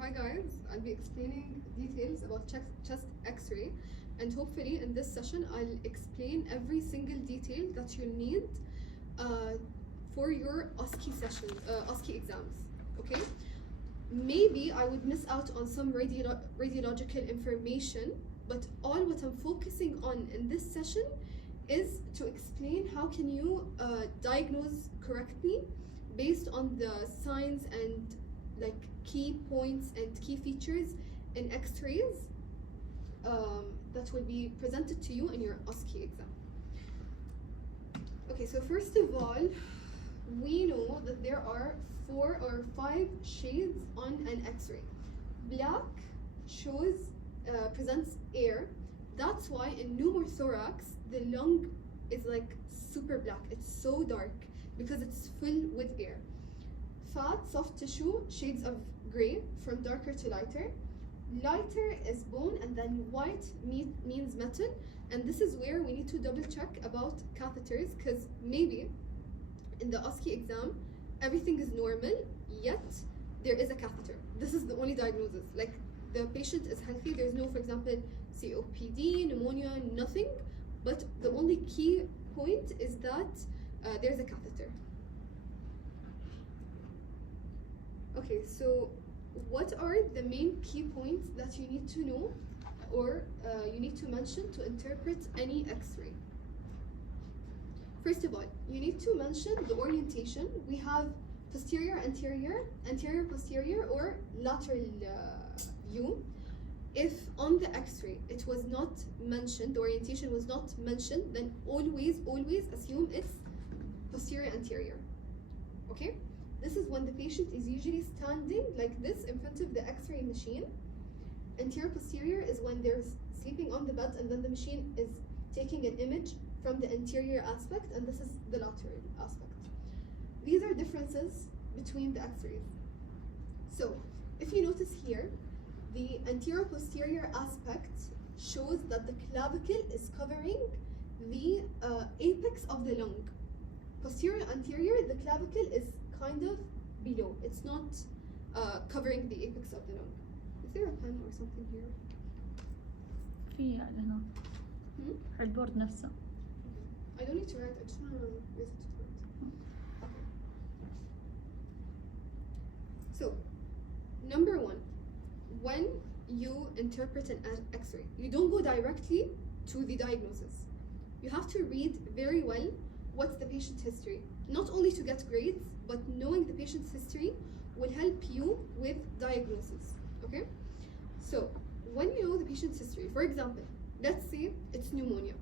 hi guys, I'll be explaining details about chest x-ray, and hopefully in this session I'll explain every single detail that you need for your OSCE sessions, OSCE exams, okay? Maybe I would miss out on some radiological information, but all what I'm focusing on in this session is to explain how can you diagnose correctly based on the signs and like key points and key features in x-rays that will be presented to you in your OSCE exam. Okay, so first of all, we know that there are 4 or 5 shades on an x-ray. Black shows presents air. That's why in pneumothorax the lung is like super black. It's so dark because it's filled with air. Fat, soft tissue, shades of gray from darker to lighter. Lighter is bone, and then white means metal. And this is where we need to double check about catheters, because maybe in the OSCE exam everything is normal, yet there is a catheter. This is the only diagnosis. Like the patient is healthy, there's no, for example, COPD, pneumonia, nothing. But the only key point is that there's a catheter. Okay, so what are the main key points that you need to know or you need to mention to interpret any x-ray? First of all, you need to mention the orientation. We have posterior, anterior, anterior, posterior, or lateral view. If on the x-ray it was not mentioned, the orientation was not mentioned, then always assume it's posterior, anterior. Okay? This is when the patient is usually standing like this in front of the x-ray machine. Anterior, posterior is when they're sleeping on the bed and then the machine is taking an image from the anterior aspect, and this is the lateral aspect. These are differences between the x-rays. So, if you notice here, the anterior-posterior aspect shows that the clavicle is covering the apex of the lung. Posterior-anterior, the clavicle is kind of below. It's not covering the apex of the lung. Is there a pen or something here? في هنا على البورد نفسه. I don't need to write, I just want to use it to write. Okay. So, number 1, when you interpret an x-ray, you don't go directly to the diagnosis. You have to read very well what's the patient history. Not only to get grades, but knowing the patient's history will help you with diagnosis. Okay? So, when you know the patient's history, for example, let's say it's pneumonia,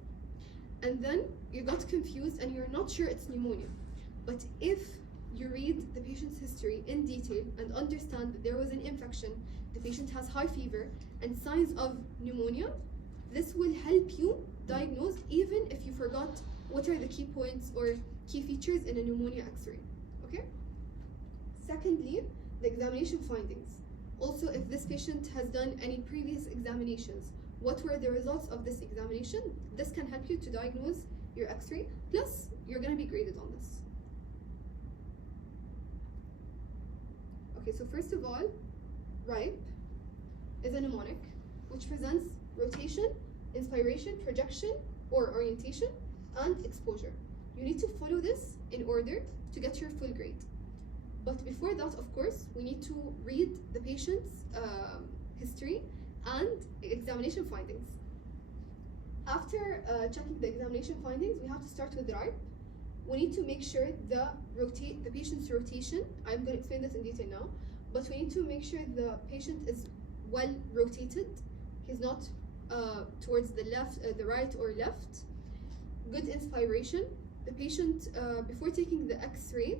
and then you got confused and you're not sure it's pneumonia. But if you read the patient's history in detail and understand that there was an infection, the patient has high fever and signs of pneumonia, this will help you diagnose even if you forgot what are the key points or key features in a pneumonia x-ray. Okay? Secondly, the examination findings. Also, if this patient has done any previous examinations, what were the results of this examination? This can help you to diagnose your x-ray, plus you're going to be graded on this. Okay, so first of all, RIPE is a mnemonic which presents rotation, inspiration, projection or orientation, and exposure. You need to follow this in order to get your full grade. But before that, of course, we need to read the patient's history and examination findings. After checking the examination findings, we have to start with the RIPE. We need to make sure the patient's rotation. I'm going to explain this in detail now, but we need to make sure the patient is well rotated. He's not towards the left, the right or left. Good inspiration. The patient, before taking the X-ray,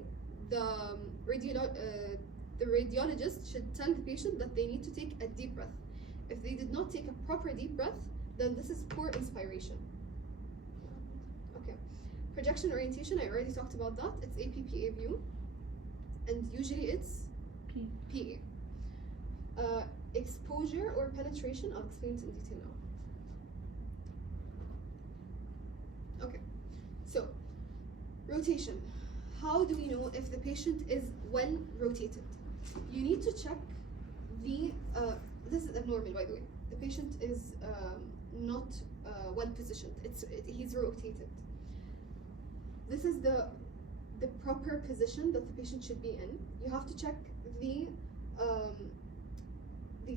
the radiologist should tell the patient that they need to take a deep breath. If they did not take a proper deep breath, then this is poor inspiration. Okay. Projection orientation, I already talked about that. It's APPA view, and usually it's PA. Exposure or penetration, I'll explain it in detail now. Okay, so rotation. How do we know if the patient is well rotated? You need to check This is abnormal, by the way. The patient is not well positioned. He's rotated. This is the proper position that the patient should be in. You have to check the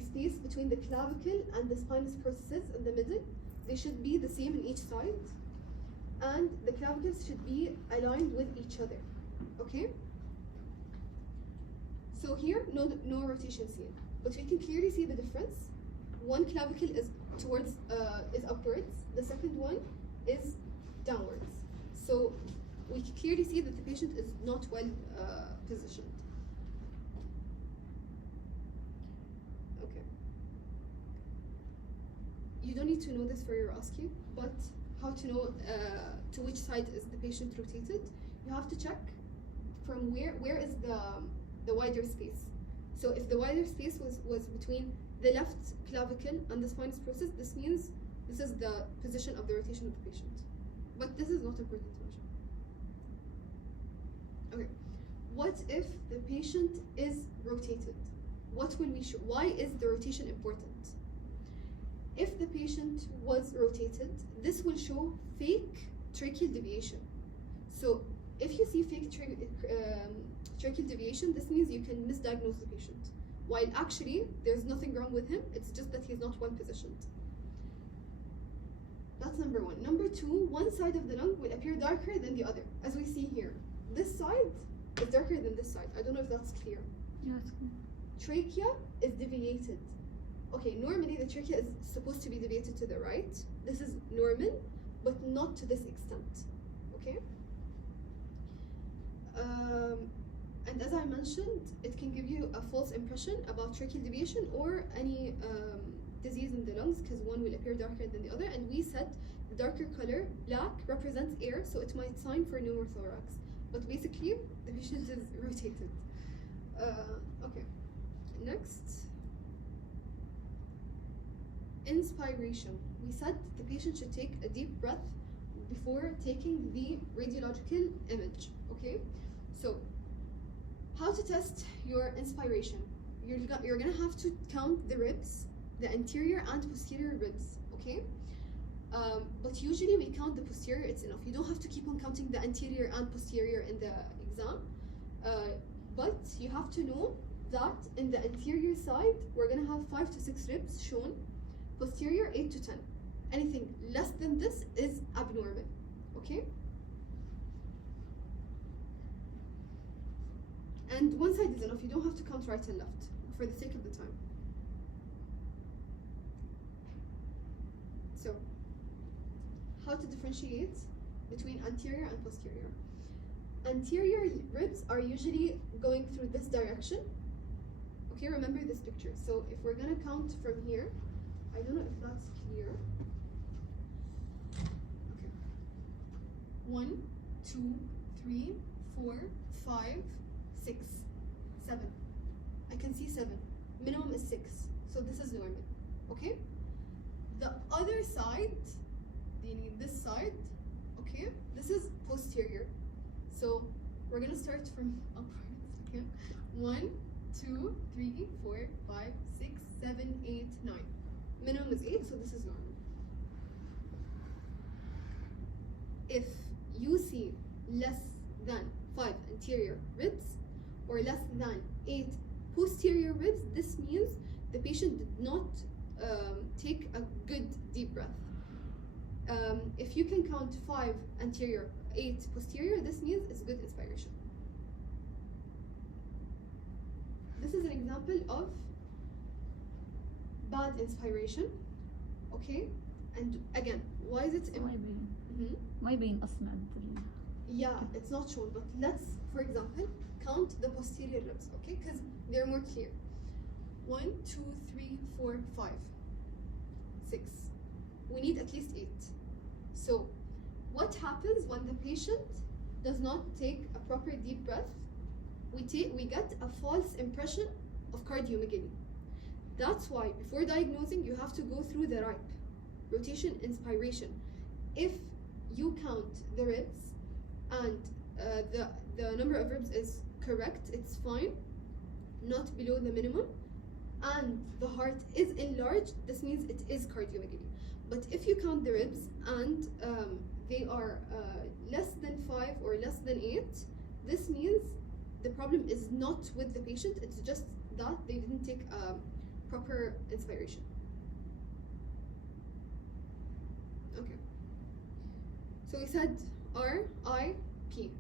space between the clavicle and the spinous processes in the middle. They should be the same in each side, and the clavicles should be aligned with each other. Okay? So here, no rotation seen, but we can clearly see the difference. One clavicle is upwards, the second one is downwards. So we can clearly see that the patient is not well positioned. Okay. You don't need to know this for your OSCE, but how to know to which side is the patient rotated? You have to check from where is the wider space. So if the wider space was between the left clavicle and the spinous process, this means this is the position of the rotation of the patient. But this is not important to mention. Okay, what if the patient is rotated? What will we show? Why is the rotation important? If the patient was rotated, this will show fake tracheal deviation. So if you see fake tracheal deviation, this means you can misdiagnose the patient. While actually, there's nothing wrong with him, it's just that he's not well positioned. That's number one. Number two, one side of the lung will appear darker than the other, as we see here. This side is darker than this side. I don't know if that's clear. Yeah, it's clear. Trachea is deviated. Okay, normally the trachea is supposed to be deviated to the right. This is normal, but not to this extent. Okay? And as I mentioned, it can give you a false impression about tracheal deviation or any disease in the lungs, because one will appear darker than the other. And we said the darker color, black, represents air, so it might sign for pneumothorax. But basically, the patient is rotated. Okay, next. Inspiration. We said the patient should take a deep breath before taking the radiological image. Okay, so how to test your inspiration? You're gonna have to count the ribs, the anterior and posterior ribs. Okay, but usually we count the posterior. It's enough. You don't have to keep on counting the anterior and posterior in the exam. But you have to know that in the anterior side we're gonna have 5 to 6 ribs shown. Posterior 8 to 10. Anything less than this is abnormal. Okay? And one side is enough. You don't have to count right and left for the sake of the time. So, how to differentiate between anterior and posterior? Anterior ribs are usually going through this direction. Okay, remember this picture. So if we're gonna count from here, I don't know if that's clear. Okay. 1, 2, 3, 4, 5, 6, 7. I can see 7. Minimum is 6. So this is normal. Okay? The other side, meaning this side, okay? This is posterior. So we're gonna start from upwards. Okay? 1, 2, 3, 4, 5, 6, 7, 8, 9. Minimum is 8, so this is normal. If you see less than 5 anterior ribs or less than 8 posterior ribs, this means the patient did not take a good deep breath. If you can count 5 anterior, 8 posterior, this means it's good inspiration. This is an example of bad inspiration. Okay, and again, why is it ما يبين أصلا yeah, it's not shown, but let's, for example, count the posterior ribs, okay, because they're more clear. 1, 2, 3, 4, 5, 6. We need at least 8. So what happens when the patient does not take a proper deep breath? We get a false impression of cardiomegaly. That's why before diagnosing you have to go through the RIPE, rotation inspiration. If you count the ribs and the number of ribs is correct, it's fine, not below the minimum, and the heart is enlarged, this means it is cardiomegaly. But if you count the ribs and they are less than 5 or less than 8, this means the problem is not with the patient, it's just that they didn't take proper inspiration. Okay. So we said R, I, P.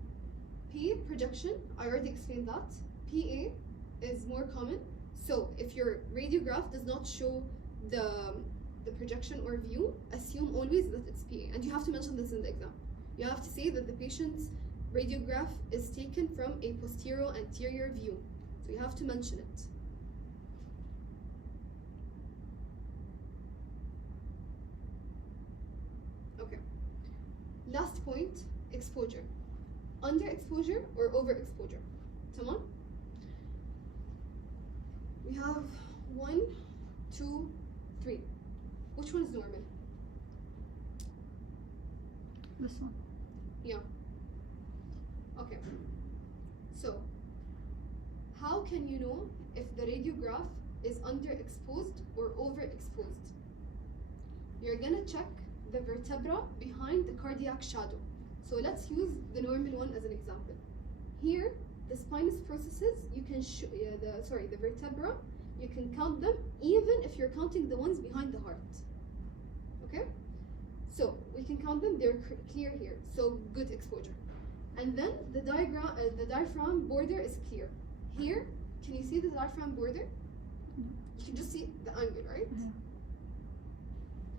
P, projection, I already explained that. PA is more common. So if your radiograph does not show the projection or view, assume always that it's PA. And you have to mention this in the exam. You have to say that the patient's radiograph is taken from a posterior anterior view. So you have to mention it. Okay. Last point, exposure. Underexposure or overexposure. Tamam? We have 1, 2, 3. Which one is normal? This one. Yeah. Okay. So, how can you know if the radiograph is underexposed or overexposed? You're gonna check the vertebra behind the cardiac shadow. So let's use the normal one as an example. Here, the spinous processes, you can the vertebra, you can count them even if you're counting the ones behind the heart. Okay? So we can count them, they're clear here. So good exposure. And then the diaphragm border is clear. Here, can you see the diaphragm border? You can just see the angle, right? Yeah.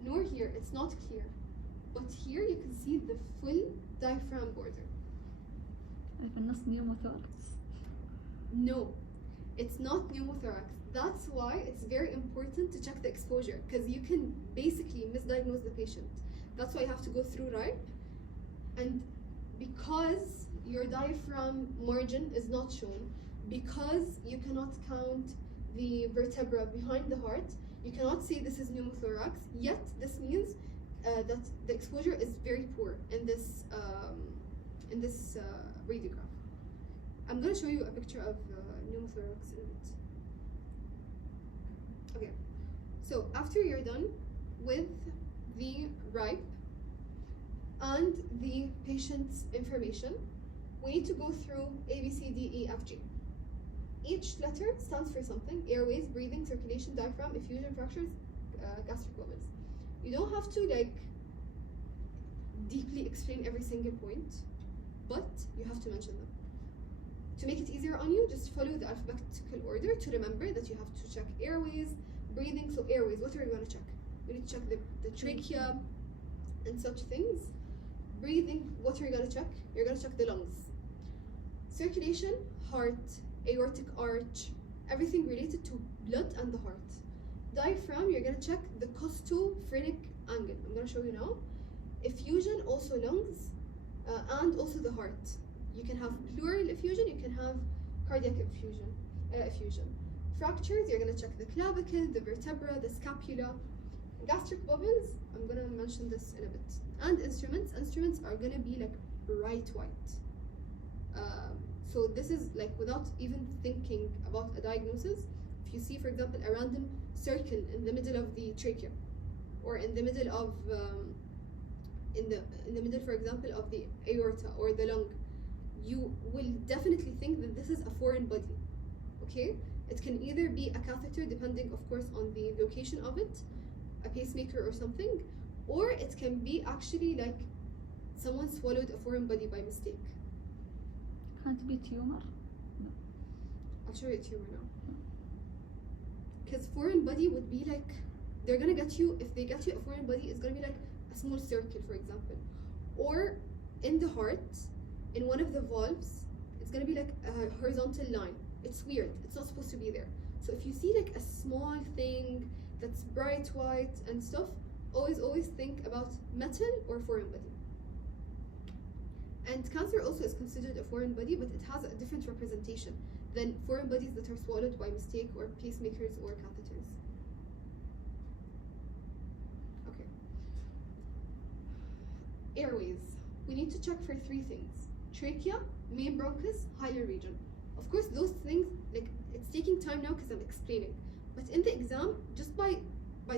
Nor here, it's not clear. But here you can see the full diaphragm border. في النص pneumothorax. No, it's not pneumothorax. That's why it's very important to check the exposure, because you can basically misdiagnose the patient. That's why you have to go through RIPE. And because your diaphragm margin is not shown, because you cannot count the vertebra behind the heart, you cannot say this is pneumothorax, yet this means that the exposure is very poor in this radiograph. I'm going to show you a picture of pneumothorax in it. Okay, so after you're done with the RIPE and the patient's information, we need to go through A, B, C, D, E, F, G. Each letter stands for something: airways, breathing, circulation, diaphragm, effusion, fractures, gastric bubbles. You don't have to deeply explain every single point, but you have to mention them. To make it easier on you, just follow the alphabetical order to remember that you have to check airways, breathing. So airways, what are you going to check? You need to check the trachea and such things. Breathing, what are you going to check? You're going to check the lungs. Circulation, heart, aortic arch, everything related to blood and the heart. Diaphragm, you're going to check the costophrenic angle. I'm going to show you now. Effusion, also lungs, and also the heart. You can have pleural effusion, you can have cardiac effusion. Fractures, you're going to check the clavicle, the vertebra, the scapula. Gastric bubbles, I'm going to mention this in a bit. And instruments are going to be like bright white. So this is like without even thinking about a diagnosis. If you see, for example, a random circle in the middle of the trachea, or in the middle of in the middle, for example, of the aorta or the lung, you will definitely think that this is a foreign body. Okay, it can either be a catheter, depending, of course, on the location of it, a pacemaker or something, or it can be actually like someone swallowed a foreign body by mistake. Can't be tumor. No. I'll show you a tumor now. Because foreign body would be like, they're gonna get you, if they get you a foreign body, it's gonna be like a small circle, for example. Or in the heart, in one of the valves, it's gonna be like a horizontal line. It's weird, it's not supposed to be there. So if you see like a small thing that's bright white and stuff, always think about metal or foreign body. And cancer also is considered a foreign body, but it has a different representation than foreign bodies that are swallowed by mistake, or pacemakers or catheters. Okay. Airways. We need to check for 3 things: trachea, main bronchus, hilar region. Of course, those things, like, it's taking time now because I'm explaining, But in the exam, just by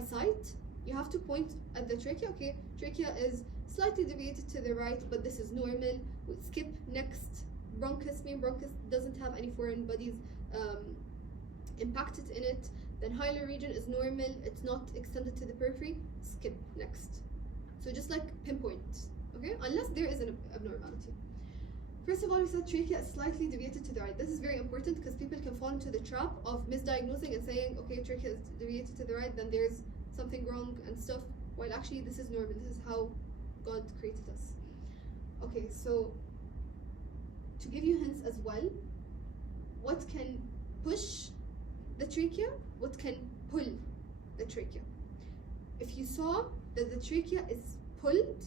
sight, you have to point at the trachea. Okay, trachea is slightly deviated to the right, but this is normal. We skip next. Bronchus, main bronchus doesn't have any foreign bodies impacted in it. Then hilar region is normal, it's not extended to the periphery. Skip next. So just like pinpoint, okay? Unless there is an abnormality. First of all, we said trachea is slightly deviated to the right. This is very important because people can fall into the trap of misdiagnosing and saying, okay, trachea is deviated to the right, then there's something wrong and stuff. While actually this is normal. This is how God created us. Okay, so to give you hints as well, what can push the trachea, what can pull the trachea. If you saw that the trachea is pulled,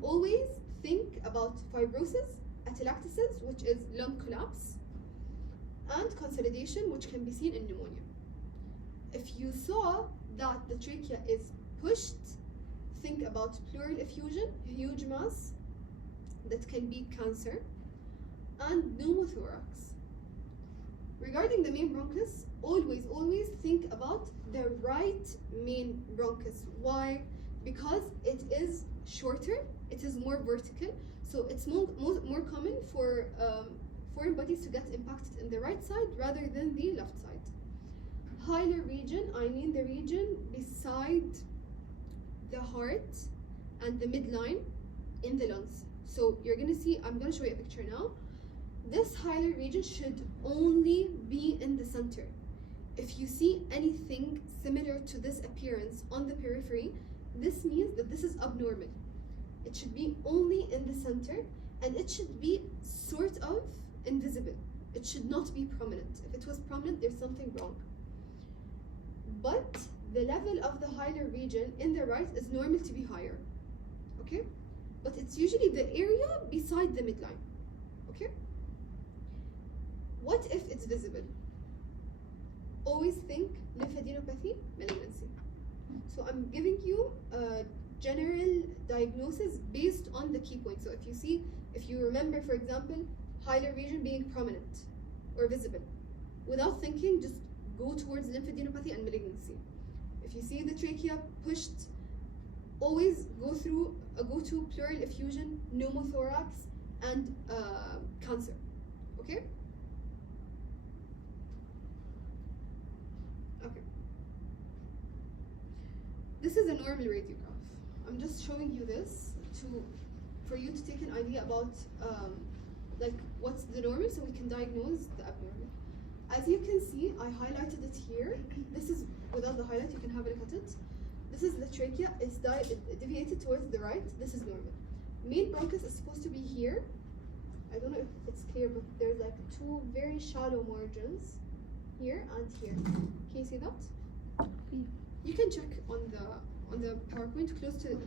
always think about fibrosis, atelectasis, which is lung collapse, and consolidation, which can be seen in pneumonia. If you saw that the trachea is pushed, think about pleural effusion, huge mass, that can be cancer, and pneumothorax. Regarding the main bronchus, always think about the right main bronchus. Why? Because it is shorter, it is more vertical, so it's more common for foreign bodies to get impacted in the right side rather than the left side. Hilar region, I mean the region beside the heart and the midline in the lungs. So you're gonna see, I'm gonna show you a picture now. This hilar region should only be in the center. If you see anything similar to this appearance on the periphery, this means that this is abnormal. It should be only in the center, and it should be sort of invisible. It should not be prominent. If it was prominent, there's something wrong. But the level of the hilar region in the right is normal to be higher, okay? But it's usually the area beside the midline, okay? What if it's visible? Always think lymphadenopathy, malignancy. So I'm giving you a general diagnosis based on the key points. So if you remember, for example, hilar region being prominent or visible, without thinking, just go towards lymphadenopathy and malignancy. If you see the trachea pushed, always go to pleural effusion, pneumothorax, and cancer, okay? Okay. This is a normal radiograph. I'm just showing you this for you to take an idea about like what's the normal, so we can diagnose the abnormal. As you can see, I highlighted it here. This is without the highlight, you can have a look at it. This is the trachea, it's deviated towards the right. This is normal. Main bronchus is supposed to be here. I don't know if it's clear, but there's like two very shallow margins here and here. Can you see that? You can check on the PowerPoint close to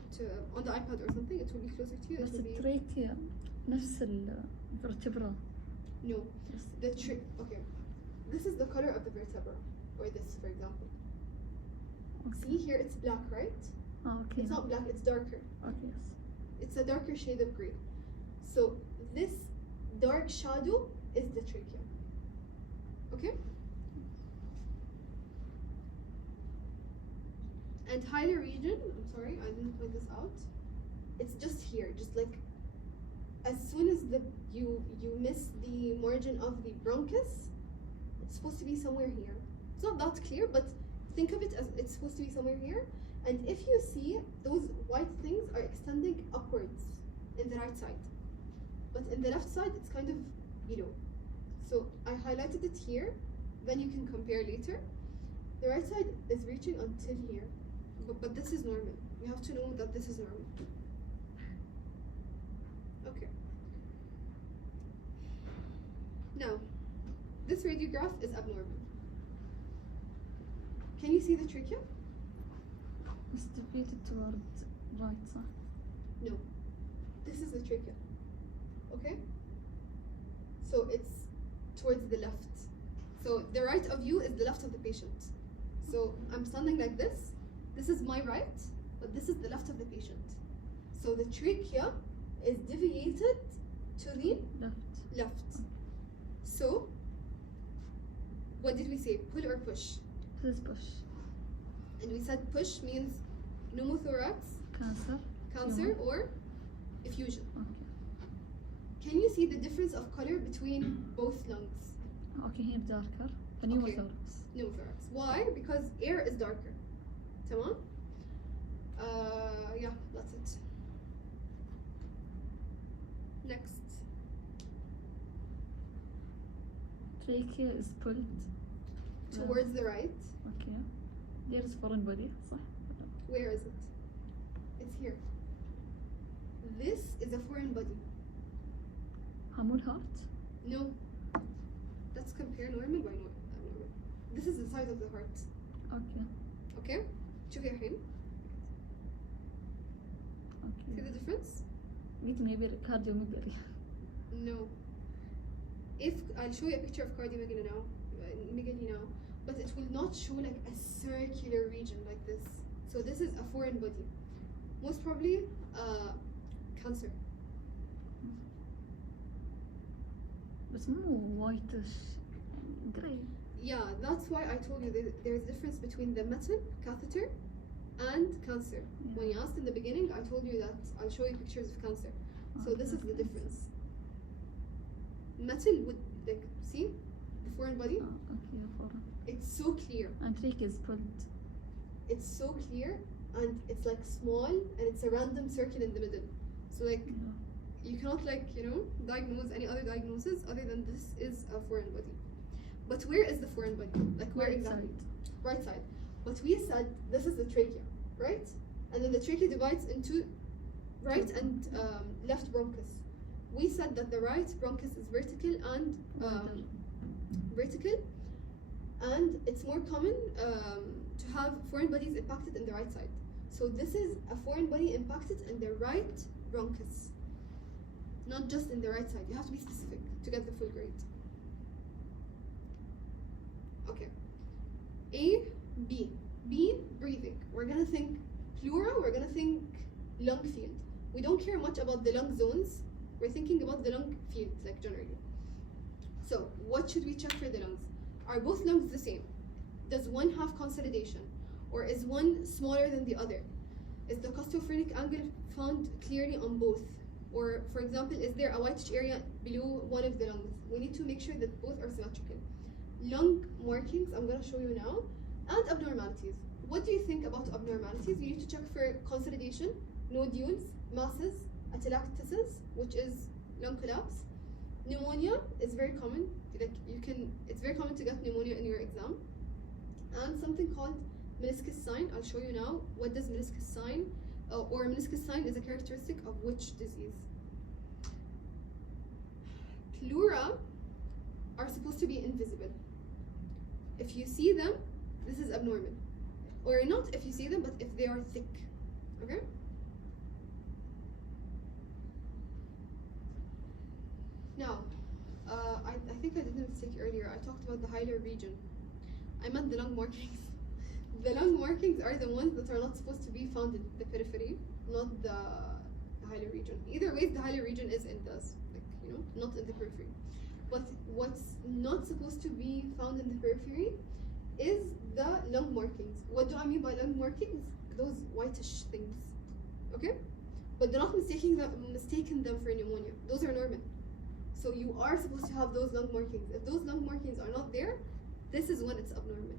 on the iPad or something. It will be closer to you. بس التريكيا نفس الفرتبرا. No, okay. This is the color of the vertebra, or this, for example. Okay. See here, it's black, right? Oh, okay. It's not black, it's darker. Okay, yes. It's a darker shade of green. So this dark shadow is the trachea. Okay? And hilar region, I'm sorry, I didn't point this out. It's just here, just like as soon as you miss the margin of the bronchus, it's supposed to be somewhere here. It's not that clear, but think of it as it's supposed to be somewhere here. And if you see, those white things are extending upwards in the right side. But in the left side, it's kind of below. So I highlighted it here, then you can compare later. The right side is reaching until here. But this is normal. You have to know that this is normal. Okay. Now, this radiograph is abnormal. Can you see the trachea? It's deviated toward right, صح? No. This is the trachea. Okay? So it's towards the left. So the right of you is the left of the patient. So I'm standing like this. This is my right, but this is the left of the patient. So the trachea is deviated to the left. So what did we say? Pull or push? This is push. And we said push means pneumothorax, Cancer. cancer, or effusion. Okay. Can you see the difference of color between both lungs? Okay, here darker. The pneumothorax. Pneumothorax. Why? Because air is darker. تمام? Yeah, that's it. Next. Trachea is pulled. Towards the right. Okay. There is foreign body. صح؟ Where is it? It's here. This is a foreign body. Hamul heart. No. Let's compare normal by abnormal. This is the size of the heart. Okay. Okay? شوفي الحين. See Okay. the difference? It may be cardiomegaly. No. If I'll show you a picture of cardiomegaly now, but it will not show like a circular region like this. So this is a foreign body. Most probably cancer. بس مو whitish grey. Yeah, that's why I told you that there's a difference between the metal catheter and cancer. When you asked in the beginning, I told you that I'll show you pictures of cancer. So this is the difference. Metal would like see the foreign body. Okay, foreign. It's so clear. And trachea is pulled. It's so clear and it's like small and it's a random circle in the middle. So like Yeah. you cannot like diagnose any other diagnosis other than this is a foreign body. But where is the foreign body? Like where Right exactly? side. Right side. But we said this is the trachea, right? And then the trachea divides into right and left bronchus. We said that the right bronchus is vertical and vertical, and it's more common to have foreign bodies impacted in the right side. So this is a foreign body impacted in the right bronchus, not just in the right side. You have to be specific to get the full grade. Okay. A, B. B, breathing. We're gonna think pleura, we're gonna think lung field. We don't care much about the lung zones. We're thinking about the lung field, like generally. So, what should we check for the lungs? Are both lungs the same? Does one have consolidation? Or is one smaller than the other? Is the costophrenic angle found clearly on both? Or, for example, is there a whitish area below one of the lungs? We need to make sure that both are symmetrical. Lung markings, I'm going to show you now, and abnormalities. What do you think about abnormalities? You need to check for consolidation, nodules, masses, atelectasis, which is lung collapse. Pneumonia is very common. It's very common to get pneumonia in your exam. And something called meniscus sign. I'll show you now. What does meniscus sign, or meniscus sign is a characteristic of which disease? Pleura are supposed to be invisible. If you see them, this is abnormal. Or not if you see them, but if they are thick. Okay? Now, I think I did a mistake earlier. I talked about the hilar region. I meant the lung markings. The lung markings are the ones that are not supposed to be found in the periphery, not the hilar region. Either way, the hilar region is in this, not in the periphery. But what's not supposed to be found in the periphery is the lung markings. What do I mean by lung markings? Those whitish things. Okay? But do not mistaken them for pneumonia. Those are normal. So you are supposed to have those lung markings. If those lung markings are not there, this is when it's abnormal.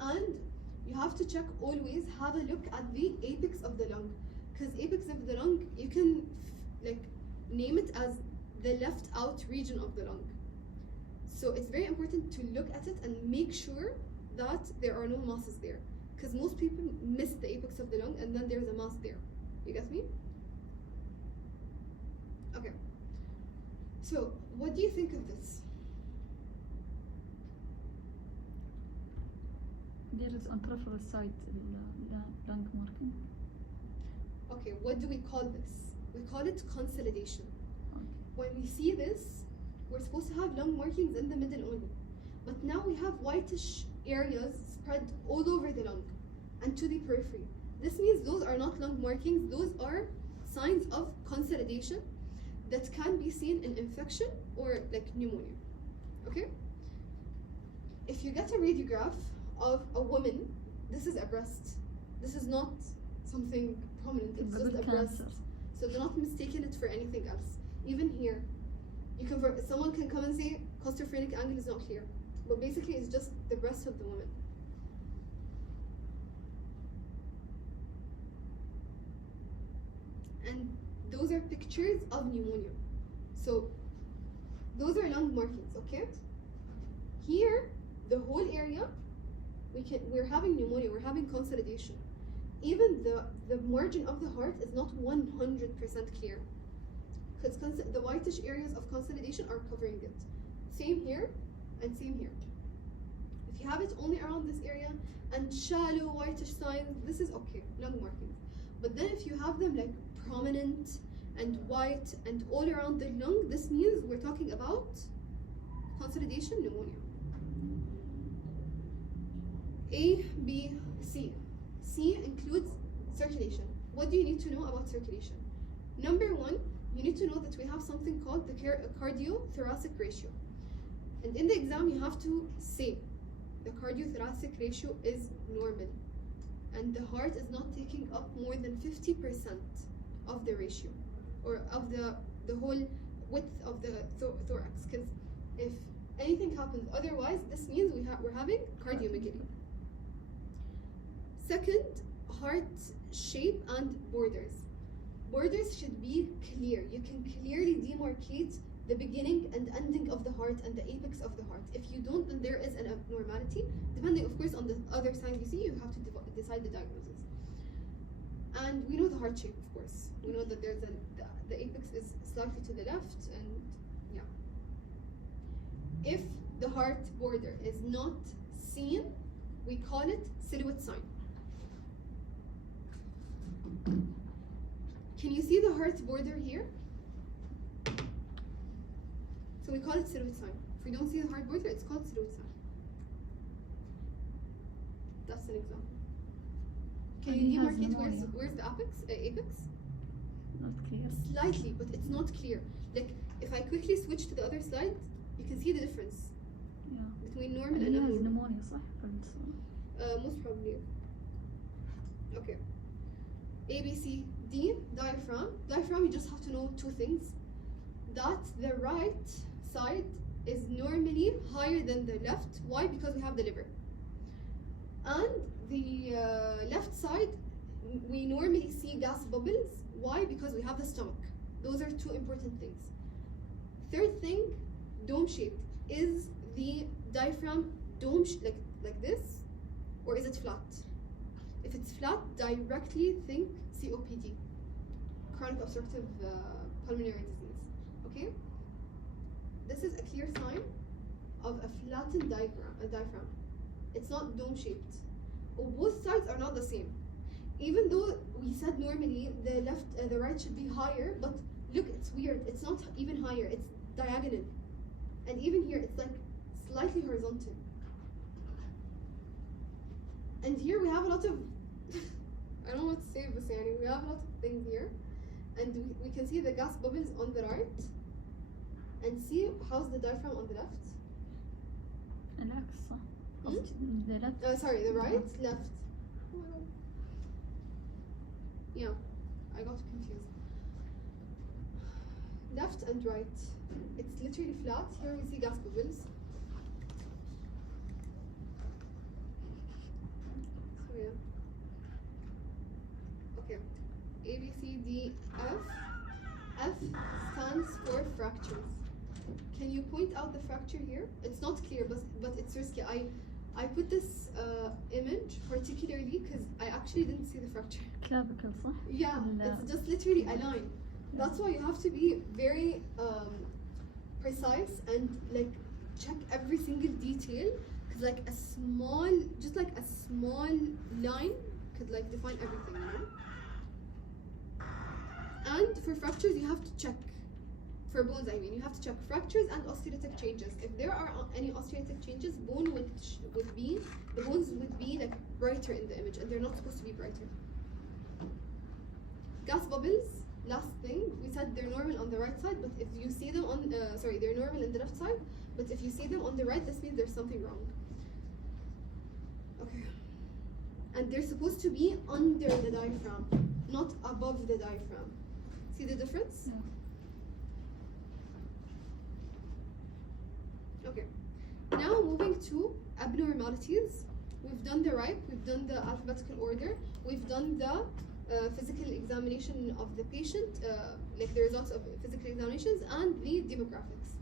And you have to check always, have a look at the apex of the lung. Because apex of the lung, you can name it as the left out region of the lung. So it's very important to look at it and make sure that there are no masses there. Because most people miss the apex of the lung and then there's a mass there. You get me? Okay. So, what do you think of this? There is on peripheral side lung marking. Okay, what do we call this? We call it consolidation. Okay. When we see this, we're supposed to have lung markings in the middle only. But now we have whitish areas spread all over the lung and to the periphery. This means those are not lung markings, those are signs of consolidation that can be seen in infection or like pneumonia. Okay? if you get a radiograph of a woman, this is a breast. This is not something prominent. It's just a breast. So do not mistake it for anything else. Even here, you can someone can come and say costophrenic angle is not clear, but basically it's just the breast of the woman. And those are pictures of pneumonia. So those are lung markings, okay? Here, the whole area, we're having pneumonia, we're having consolidation. Even the margin of the heart is not 100% clear, because the whitish areas of consolidation are covering it. Same here and same here. If you have it only around this area and shallow whitish signs, this is okay, lung markings. But then if you have them like prominent and white and all around the lung, this means we're talking about consolidation pneumonia. A, B, C. C includes circulation. What do you need to know about circulation? Number one, you need to know that we have something called the cardiothoracic ratio. And in the exam, you have to say the cardiothoracic ratio is normal. And the heart is not taking up more than 50% of the ratio, or of the whole width of the thorax. Because if anything happens otherwise, this means we're having cardiomegaly. Second, heart shape and borders. Borders should be clear. You can clearly demarcate the beginning and ending of the heart and the apex of the heart. If you don't, then there is an abnormality. Depending, of course, on the other signs you see, you have to decide the diagnosis. And we know the heart shape, of course. We know that there's the apex is slightly to the left, and yeah. If the heart border is not seen, we call it silhouette sign. Can you see the heart border here? So we call it silhouette sign. If we don't see the heart border, it's called silhouette sign. That's an example. Can you demarcate where's the apex? Not clear. Slightly, but it's not clear. Like if I quickly switch to the other slide, you can see the difference. Yeah. Between normal and abnormal. pneumonia, صح? Most probably. Okay. A, B, C, D, diaphragm. Diaphragm, you just have to know two things. That the right side is normally higher than the left. Why? Because we have the liver. And the left side, we normally see gas bubbles. Why? Because we have the stomach. Those are two important things. Third thing, dome shaped. Is the diaphragm dome like this, or is it flat? If it's flat, directly think COPD, chronic obstructive pulmonary disease. Okay? This is a clear sign of a flattened diaphragm. It's not dome shaped. Both sides are not the same. Even though we said normally the right should be higher, but look, it's weird. It's not even higher. It's diagonal, and even here it's like slightly horizontal. And here we have a lot of I don't know what to say, but we have a lot of things here, and we can see the gas bubbles on the right, and see how's the diaphragm on the left. العكس صح. The left. Sorry, the right, left. Yeah, I got confused. Left and right. It's literally flat. Here we see gas bubbles. So yeah. Okay. A, B, C, D, F. F stands for fractures. Can you point out the fracture here? It's not clear, but it's risky. I put this image particularly because I actually didn't see the fracture. clavicle صح؟ Yeah, it's just literally a line. That's why you have to be very precise and like check every single detail, because like a small line could like define everything, you know? And for fractures you have to check. For bones, I mean, you have to check fractures and osteolytic changes. If there are any osteolytic changes, the bones would be like brighter in the image, and they're not supposed to be brighter. Gas bubbles, last thing, we said they're normal on the right side, but if you see them on, they're normal in the left side, but if you see them on the right, this means there's something wrong. Okay. And they're supposed to be under the diaphragm, not above the diaphragm. See the difference? Yeah. Okay. Now moving to abnormalities. We've done the right, we've done the alphabetical order, we've done the physical examination of the patient, like the results of physical examinations, and the demographics.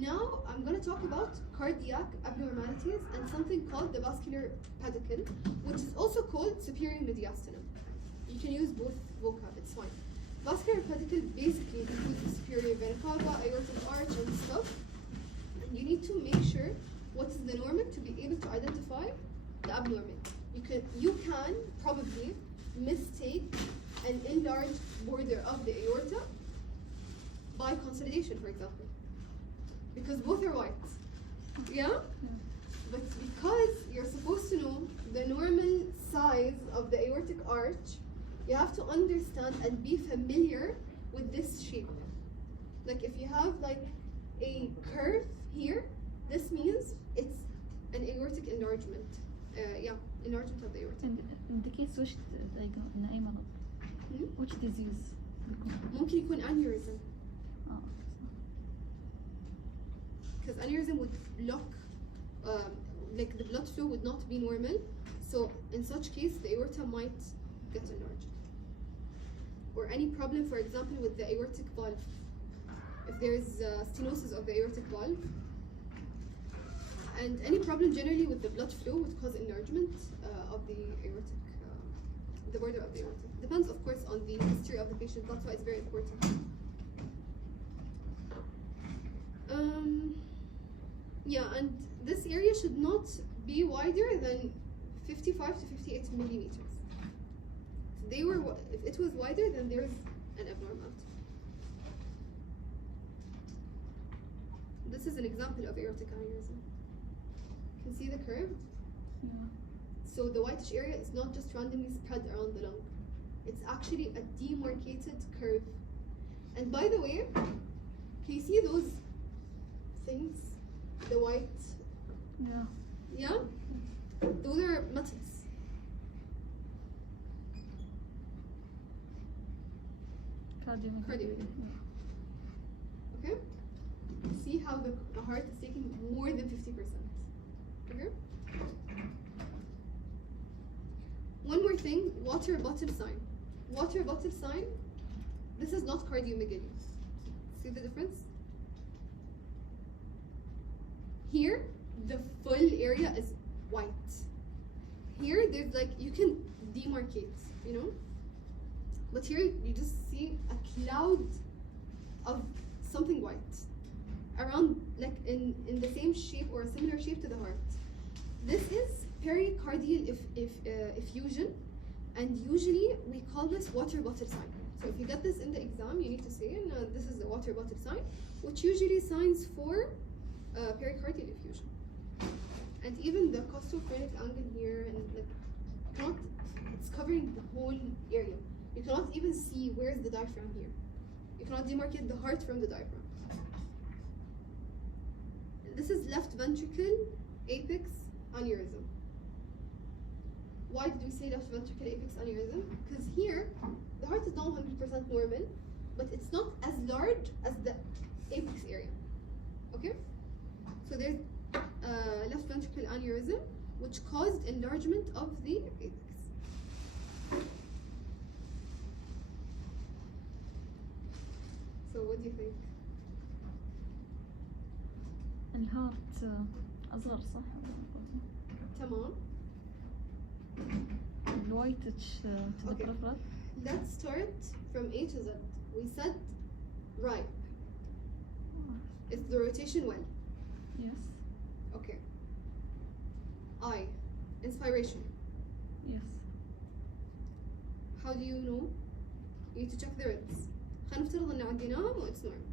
Now I'm going to talk about cardiac abnormalities and something called the vascular pedicle, which is also called superior mediastinum. You can use both vocab, it's fine. Vascular pedicle basically includes the superior vena cava, aortic arch, and stuff. And you need to make sure what is the normal to be able to identify the abnormal. You can probably mistake an enlarged border of the aorta by consolidation, for example, because both are white. Yeah? But because you're supposed to know the normal size of the aortic arch, you have to understand and be familiar with this shape. Like if you have like a curve here, this means it's an aortic enlargement. Enlargement of the aorta. In the case which in أي مرض which disease ممكن يكون aneurysm. Because aneurysm would block, like the blood flow would not be normal. So in such case, the aorta might get enlarged. Or any problem, for example, with the aortic valve. If there is stenosis of the aortic valve, and any problem generally with the blood flow would cause enlargement of the aortic, the border of the aorta. Depends, of course, on the history of the patient. That's why it's very important. Yeah, and this area should not be wider than 55 to 58 millimeters. If it was wider, then there's an abnormality. This is an example of aortic aneurysm. You can see the curve. Yeah. So the whitish area is not just randomly spread around the lung. It's actually a demarcated curve. And by the way, can you see those things? The white? Yeah. Yeah? Those are metals. Cardiomegaly. Okay? See how the heart is taking more than 50%. Okay? One more thing, water bottle sign. Water bottle sign, this is not cardiomegaly. See the difference? Here, the full area is white. Here, there's like, you can demarcate, you know? But here, you just see a cloud of something white around, like in the same shape or a similar shape to the heart. This is pericardial effusion, and usually we call this water bottle sign. So if you get this in the exam, you need to say, this is the water bottle sign, which usually signs for pericardial effusion. And even the costophrenic angle here, and like, it's covering the whole area. You cannot even see where's the diaphragm here. You cannot demarcate the heart from the diaphragm. This is left ventricle apex aneurysm. Why did we say left ventricle apex aneurysm? Because here, the heart is not 100% normal, but it's not as large as the apex area. Okay? So there's left ventricle aneurysm, which caused enlargement of the apex. So what do you think? الهارت أصغر صح؟ تمام. الوايتش to the Okay. peripheral. Let's start from A to Z. We said right. Is the rotation well? Yes. Okay. I. Inspiration. Yes. How do you know? You need to check the ribs. خلينا نفترض إن عديناهم و it's normal.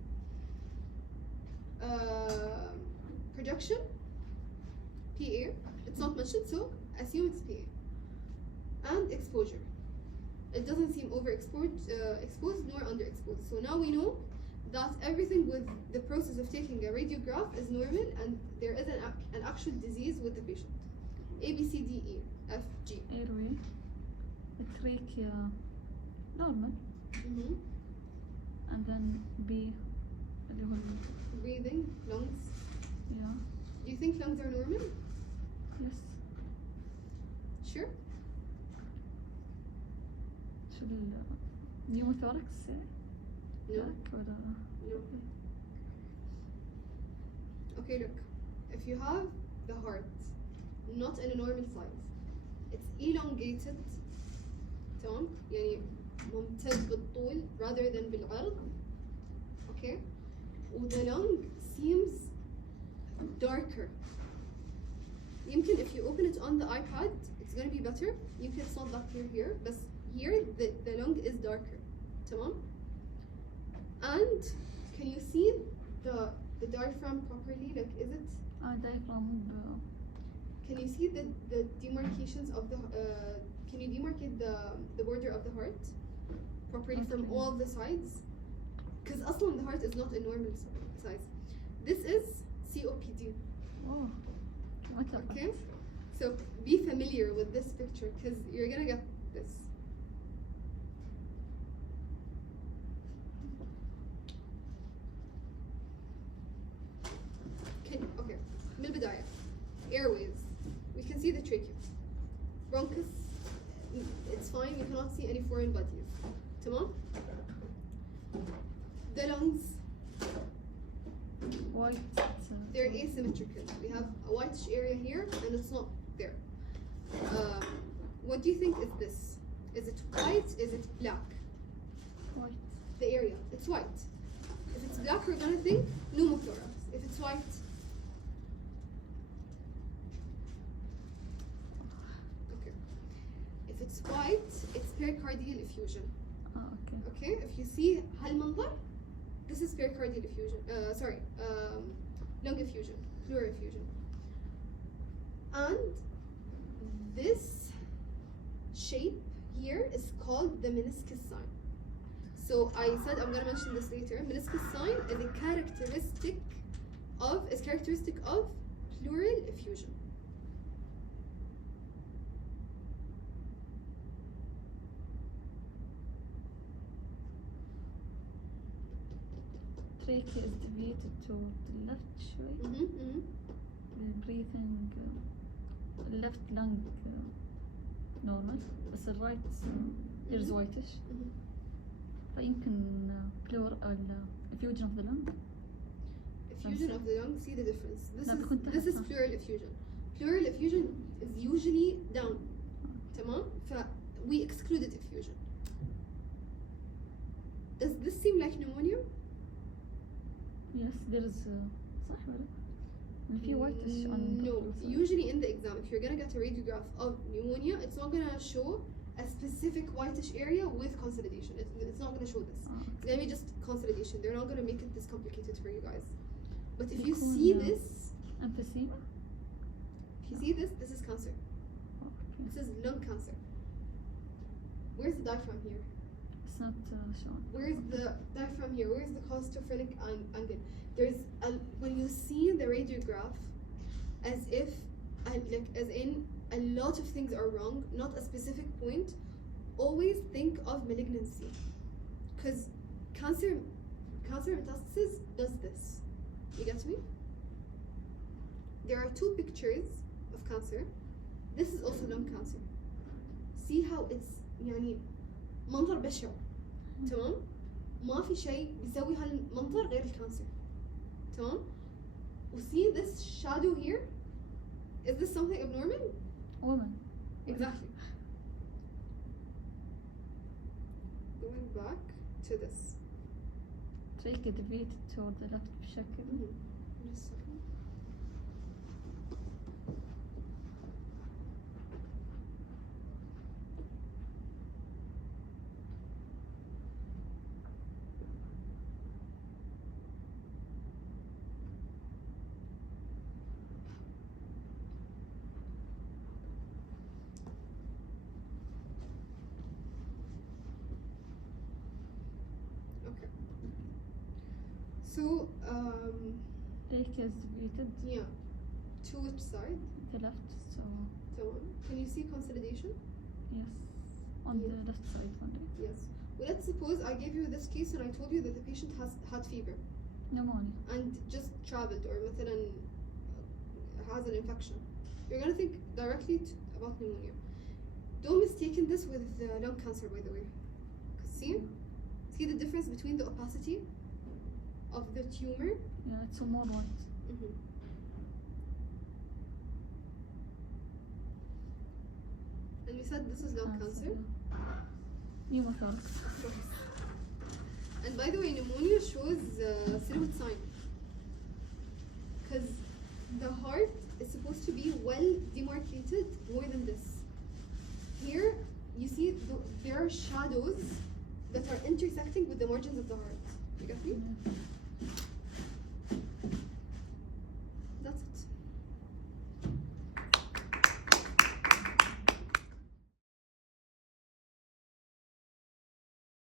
Projection. PA. It's not mentioned, so assume it's PA. And exposure. It doesn't seem overexposed, exposed nor underexposed. So now we know that everything with the process of taking a radiograph is normal, and there is an actual disease with the patient. A B C D E F G. airway, trachea, normal, Mm-hmm. and then B, اللي هو Breathing, lungs. yeah, Do you think lungs are normal? yes. Sure. شو pneumothorax No. ولا No. Okay, look. If you have the heart not in a normal size, it's elongated. تمام؟ يعني ممتد بالطول rather than بالعرض. Okay? The lung seems darker. يمكن if you open it on the iPad, it's gonna be better. يمكن it's not that clear here, but here the lung is darker. تمام? And can you see the diaphragm properly? Like, is it? diaphragm Can you see the demarcations of the? Can you demarcate the border of the heart properly from Okay. all the sides? Because أصلاً the heart is not a normal size. This is COPD. oh ما تلقى. Okay, so be familiar with this picture because you're gonna get this. Okay, من البداية. Airways. We can see the trachea. Bronchus. It's fine. You cannot see any foreign bodies. تمام? The lungs. white They're asymmetrical. We have a whitish area here, and it's not there. What do you think is this? Is it white? Is it black? white, The area. It's white. If it's black, we're gonna think pneumothorax. If it's white, okay. If it's white, it's pericardial effusion. okay. Okay. If you see هالمنظر, this is pericardial effusion. Lung effusion, pleural effusion. And this shape here is called the meniscus sign. So I said I'm gonna mention this later. Meniscus sign is characteristic of pleural effusion. trachea is deviated to the left شوي. breathing left lung normal بس الرايت there's whitish. فيمكن pleural effusion of the lung. Effusion of the lung. See the difference. لا، This is pleural effusion. Pleural effusion is usually down. تمام؟ we excluded effusion. Does this seem like pneumonia? yes there is صح ولا في whitish on No. the side. Usually in the exam, if you're gonna get a radiograph of pneumonia, it's not gonna show a specific whitish area with consolidation. It's not gonna show this. It's gonna be just consolidation. They're not gonna make it this complicated for you guys. But if you يكون see this, emphysema. if you see this, this is cancer. okay. This is lung cancer. Where's the diaphragm here? it's not shown. Where's the diaphragm here? Where's the costophrenic angle? There's when you see the radiograph, as if as in a lot of things are wrong, not a specific point. Always think of malignancy, because cancer metastasis does this. You get me? There are two pictures of cancer. This is also lung cancer. See how it's يعني منظر بشع. تمام؟ ما في شيء بيسوي هالمنظر غير الكانسر. تمام؟ see this shadow here? Is this something abnormal? woman. Exactly. Going back to this. trachea deviated toward the left بشكل. Just a second. So, trachea is deviated. yeah. To which side? The left, so تمام. Can you see consolidation? yes, on Yeah. the left side only. Yes. Well, let's suppose I gave you this case and I told you that the patient had fever Pneumonia. and just traveled or مثلا has an infection. You're gonna think directly about pneumonia. Don't mistake this with lung cancer, by the way. See the difference between the opacity of the tumor? Yeah, it's a more white. Mhm. And we said this is lung cancer. Pneumothorax. And by the way, pneumonia shows silhouette sign. Because the heart is supposed to be well demarcated more than this. Here, you see there are shadows that are intersecting with the margins of the heart. You got me? Yeah.